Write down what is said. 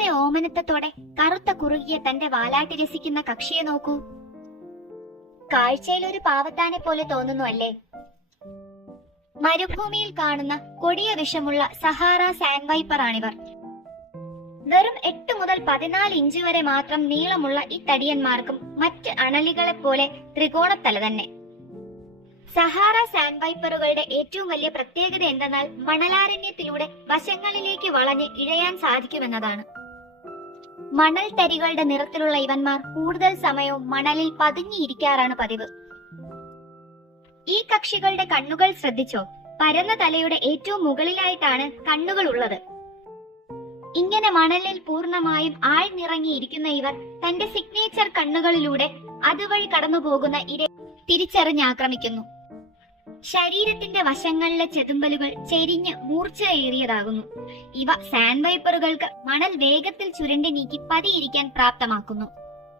വളരെ ഓമനത്തത്തോടെ കറുത്ത കുറുകിയ തന്റെ വാലാട്ടി രസിക്കുന്ന കക്ഷിയെ നോക്കൂ. കാഴ്ചയിൽ ഒരു പാവത്താനെ പോലെ തോന്നുന്നു അല്ലേ? മരുഭൂമിയിൽ കാണുന്ന കൊടിയ വിഷമുള്ള സഹാറ സാൻഡ് വൈപ്പർ ആണിവർ. വെറും 8 മുതൽ 14 ഇഞ്ച് വരെ മാത്രം നീളമുള്ള ഈ തടിയന്മാർക്കും മറ്റ് അണലികളെ പോലെ ത്രികോണത്തല തന്നെ. സഹാറ സാൻഡ് വൈപ്പറുകളുടെ ഏറ്റവും വലിയ പ്രത്യേകത എന്തെന്നാൽ മണലാരണ്യത്തിലൂടെ വശങ്ങളിലേക്ക് വളഞ്ഞ് ഇഴയാൻ സാധിക്കുമെന്നതാണ്. മണൽ തരികളുടെ നിറത്തിലുള്ള ഇവന്മാർ കൂടുതൽ സമയവും മണലിൽ പതുങ്ങിയിരിക്കാറാണ് പതിവ്. ഈ കക്ഷികളുടെ കണ്ണുകൾ ശ്രദ്ധിച്ചോ? പരന്ന തലയുടെ ഏറ്റവും മുകളിലായിട്ടാണ് കണ്ണുകൾ ഉള്ളത്. ഇങ്ങനെ മണലിൽ പൂർണ്ണമായും ആഴ്ന്നിറങ്ങിയിരിക്കുന്ന ഇവർ തന്റെ സിഗ്നേച്ചർ കണ്ണുകളിലൂടെ അതുവഴി കടന്നു പോകുന്ന ഇരയെ തിരിച്ചറിഞ്ഞ് ആക്രമിക്കുന്നു. ശരീരത്തിന്റെ വശങ്ങളിലെ ചെതുമ്പലുകൾ ചെരിഞ്ഞ് മൂർച്ചയേറിയതാകുന്നു. ഇവ സാൻഡ് വൈപ്പറുകൾക്ക് മണൽ വേഗത്തിൽ ചുരണ്ടി നീക്കി പതിയിരിക്കാൻ പ്രാപ്തമാക്കുന്നു.